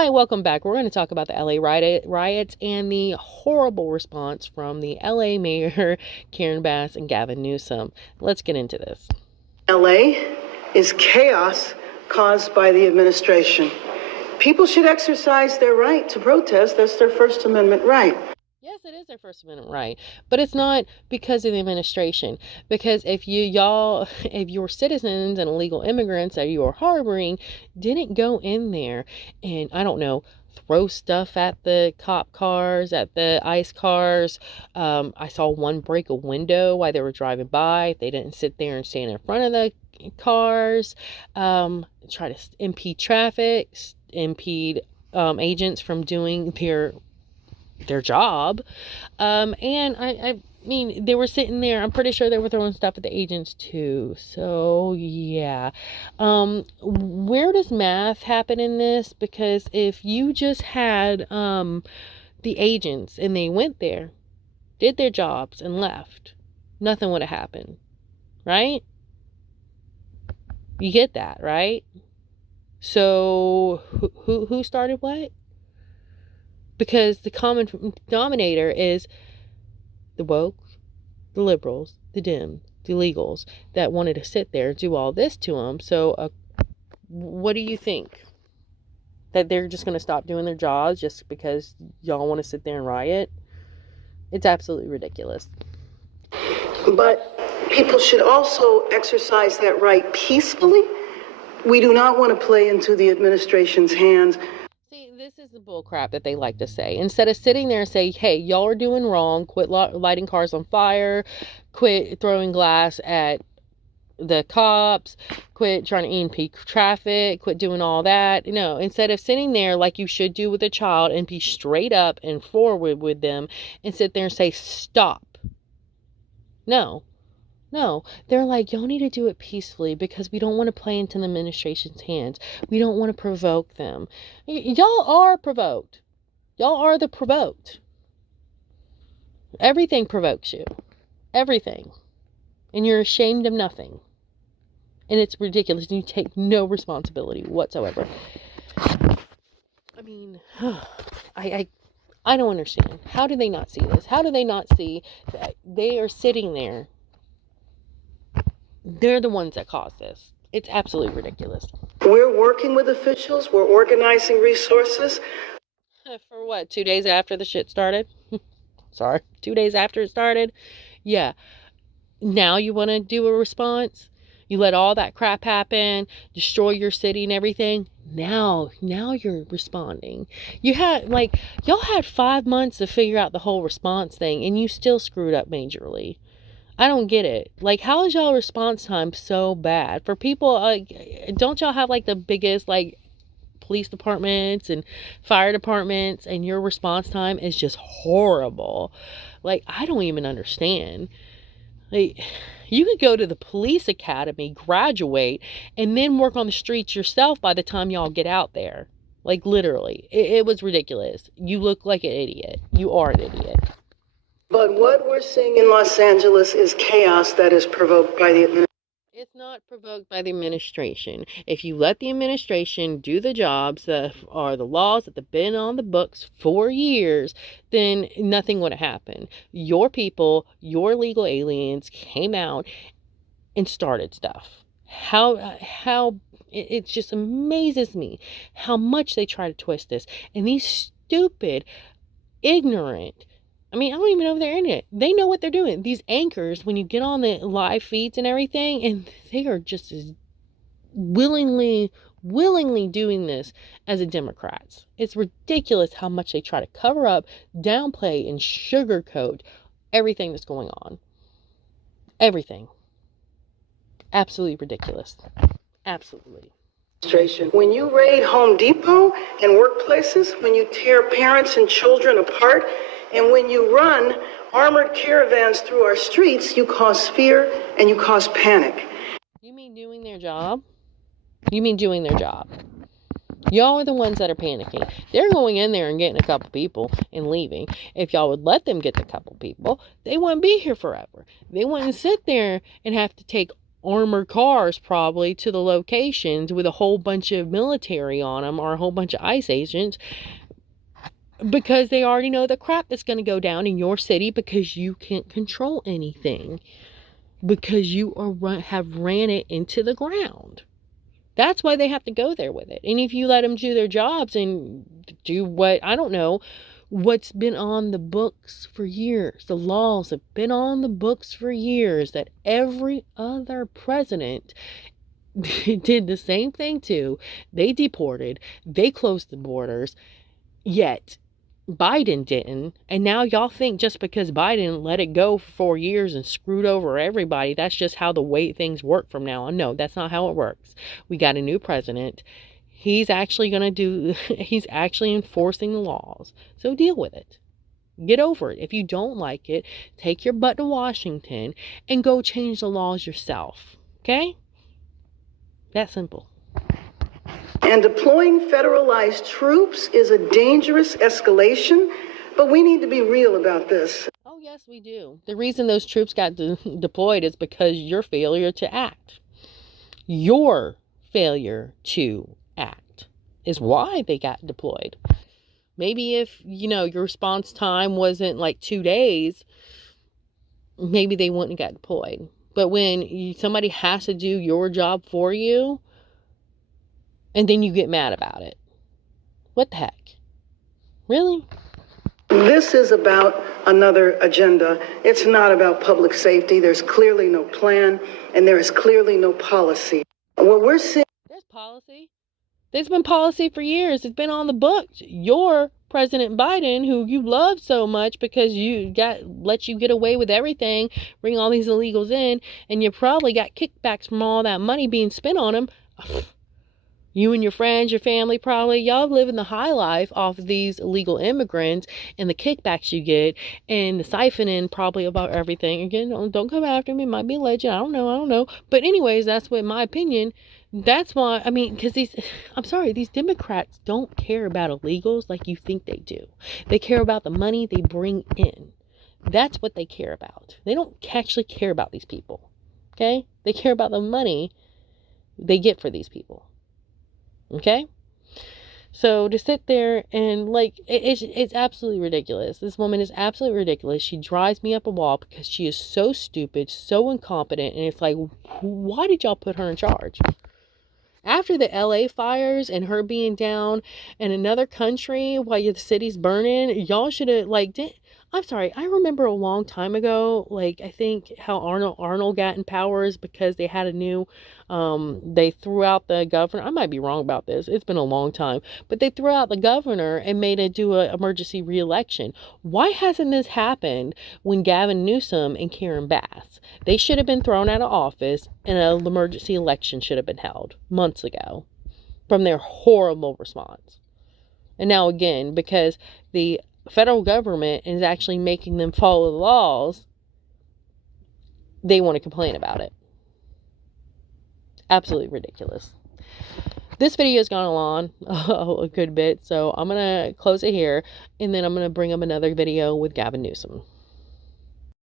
Hi, welcome back. We're going to talk about the LA riots and the horrible response from the LA mayor, Karen Bass, and Gavin Newsom. Let's get into this. LA is chaos caused by the administration. People should exercise their right to protest. That's their First Amendment right. Yes, it is their First Amendment right, but it's not because of the administration. Because if your citizens and illegal immigrants that you are harboring didn't go in there and, I don't know, throw stuff at the cop cars, at the ICE cars. I saw one break a window while they were driving by. They didn't sit there and stand in front of the cars, try to impede traffic, impede agents from doing their job. And I mean, they were sitting there. I'm pretty sure they were throwing stuff at the agents too. So yeah. Where does math happen in this? Because if you just had the agents and they went there, did their jobs and left, nothing would have happened. Right? You get that, right? So who started what? Because the common denominator is the woke, the liberals, the Dems, the illegals that wanted to sit there and do all this to them. So what do you think? That they're just going to stop doing their jobs just because y'all want to sit there and riot? It's absolutely ridiculous. But people should also exercise that right peacefully. We do not want to play into the administration's hands. See, this is the bull crap that they like to say. Instead of sitting there and say, hey, y'all are doing wrong, quit lighting cars on fire, quit throwing glass at the cops, quit trying to impede traffic, quit doing all that. No, instead of sitting there like you should do with a child and be straight up and forward with them and sit there and say, stop. No, they're like, y'all need to do it peacefully because we don't want to play into the administration's hands. We don't want to provoke them. Y'all are provoked. Y'all are the provoked. Everything provokes you. Everything. And you're ashamed of nothing. And it's ridiculous. And you take no responsibility whatsoever. I mean, I don't understand. How do they not see this? How do they not see that they are sitting there? They're the ones that caused this. It's absolutely ridiculous. We're working with officials. We're organizing resources. For what? 2 days after the shit started? Sorry. 2 days after it started? Yeah. Now you want to do a response? You let all that crap happen, destroy your city and everything. Now you're responding. Y'all had 5 months to figure out the whole response thing, and you still screwed up majorly. I don't get it. Like, how is y'all response time so bad? For people, don't y'all have, the biggest, police departments and fire departments, and your response time is just horrible? I don't even understand. You could go to the police academy, graduate, and then work on the streets yourself by the time y'all get out there. Literally. It was ridiculous. You look like an idiot. You are an idiot. But what we're seeing in Los Angeles is chaos that is provoked by the administration. It's not provoked by the administration. If you let the administration do the jobs that are the laws that have been on the books for years, then nothing would have happened. Your people, your legal aliens came out and started stuff. It just amazes me how much they try to twist this. And these stupid, ignorant, I don't even know if they're in it. They know what they're doing. These anchors, when you get on the live feeds and everything, and they are just as willingly doing this as the Democrats. It's ridiculous how much they try to cover up, downplay, and sugarcoat everything that's going on. Everything. Absolutely ridiculous. Absolutely. When you raid Home Depot and workplaces, when you tear parents and children apart, and when you run armored caravans through our streets, you cause fear and you cause panic. You mean doing their job? You mean doing their job? Y'all are the ones that are panicking. They're going in there and getting a couple people and leaving. If y'all would let them get the couple people, they wouldn't be here forever. They wouldn't sit there and have to take armored cars probably to the locations with a whole bunch of military on them or a whole bunch of ICE agents, because they already know the crap that's going to go down in your city because you can't control anything, because you have ran it into the ground. That's why they have to go there with it. And if you let them do their jobs and do what, I don't know, what's been on the books for years, the laws have been on the books for years that every other president did the same thing to. They deported, they closed the borders, yet Biden didn't. And now y'all think just because Biden let it go for 4 years and screwed over everybody, that's just how the way things work from now on. No, that's not how it works. We got a new president. He's actually he's actually enforcing the laws. So deal with it. Get over it. If you don't like it, take your butt to Washington and go change the laws yourself. Okay? That simple. And deploying federalized troops is a dangerous escalation, but we need to be real about this. Oh, yes, we do. The reason those troops got deployed is because your failure to act. Your failure to act is why they got deployed. Maybe if, your response time wasn't like 2 days, maybe they wouldn't have got deployed. But when somebody has to do your job for you, and then you get mad about it. What the heck? Really? This is about another agenda. It's not about public safety. There's clearly no plan, and there is clearly no policy. What we're seeing... There's policy. There's been policy for years. It's been on the books. Your President Biden, who you love so much because let you get away with everything, bring all these illegals in, and you probably got kickbacks from all that money being spent on them. You and your friends, your family, probably, y'all living the high life off of these illegal immigrants and the kickbacks you get and the siphoning probably about everything. Again, don't come after me. It might be a legend. I don't know. But anyways, that's what, in my opinion, that's why, because these Democrats don't care about illegals like you think they do. They care about the money they bring in. That's what they care about. They don't actually care about these people. Okay? They care about the money they get for these people. Okay? So to sit there and it's absolutely ridiculous. This woman is absolutely ridiculous. She drives me up a wall because she is so stupid, so incompetent, and it's like, why did y'all put her in charge? After the LA fires and her being down in another country while the city's burning, y'all should have I'm sorry, I remember a long time ago, I think how Arnold got in powers because they had a new, they threw out the governor. I might be wrong about this. It's been a long time. But they threw out the governor and made it do an emergency re-election. Why hasn't this happened when Gavin Newsom and Karen Bass? They should have been thrown out of office and an emergency election should have been held months ago from their horrible response. And now again, because the federal government is actually making them follow the laws, they want to complain about it. Absolutely ridiculous. This video has gone on a good bit, so I'm going to close it here, and then I'm going to bring up another video with Gavin Newsom.